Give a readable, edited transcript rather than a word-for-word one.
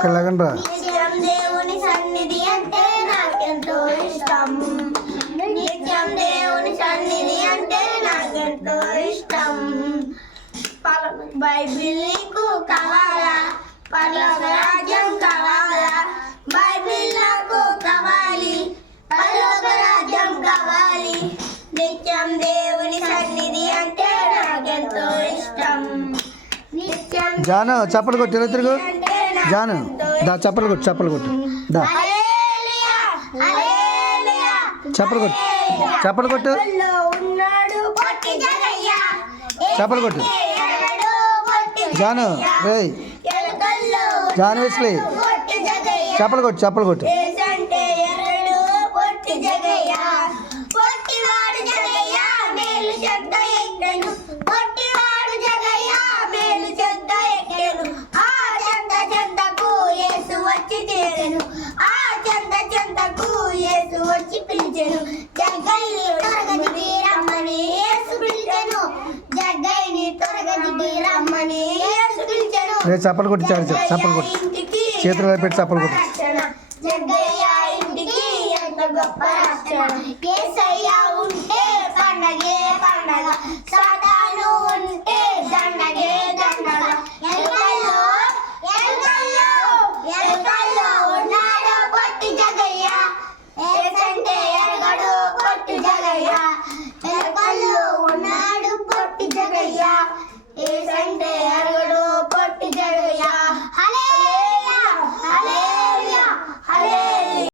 అక్కడ లేకండి రా. నిత్యం దేవుని సన్నిధి అంటే నాకెంతో ఇష్టం. నిత్యం దేవుని సన్నిధి అంటే నాకెంతో ఇష్టం. బైబిల్ నీకు కావాలా? పరలోక రాజ్యం కావాలా? బైబిల్ నాకు కావాలి, పరలోక రాజ్యం కావాలి. నిత్యం దేవుని సన్నిధి అంటే నాకెంతో ఇష్టం. నిత్యం జాను చప్పలు కొట్టు, ఇలా తిరుగు. జాను దా చప్పలు కొట్టు, చప్పలు కొట్టు, దా హల్లెలూయా, హల్లెలూయా, చప్పలు కొట్టు, చప్పలు కొట్టు, ఉన్నాడు పొట్టి జగయ్య. చప్పలు కొట్టు. ఎరగడు పొట్టి జాను రేయ్ ఎలుకల్లో జాను వెస్లీ పొట్టి జగయ్య. చప్పలు కొట్టు, చప్పలు కొట్టు. ఏసంటే ఎరగడు పొట్టి జగయ్య. పొట్టివాడు జగయ్య మేలు చెడ్డ ఎక్కెను. పొట్టివాడు జగయ్య మేలు చెడ్డ ఎక్కెను. ఆ చెడ్డ చెడ్డకు యేసు వచ్చి చేరెను. ఆ చెడ్డ చెడ్డకు యేసు వచ్చి పిలిచెను. జగ్గయ్యని తొరగదికి రమ్మని యేసు పిలిచెను. జగ్గయ్యని తొరగదికి రమ్మని యేసు పిలిచెను. రే చప్పలు కొట్టు, చాలు చప్పలు కొట్టు, ఇంటికి చేతులు పెట్టి చప్పలు కొట్టు. జగ్గయ్య ఇంటికి ఎంత గొప్ప రక్షణ. యేసయ్య ఉంటే పండగే పండగ.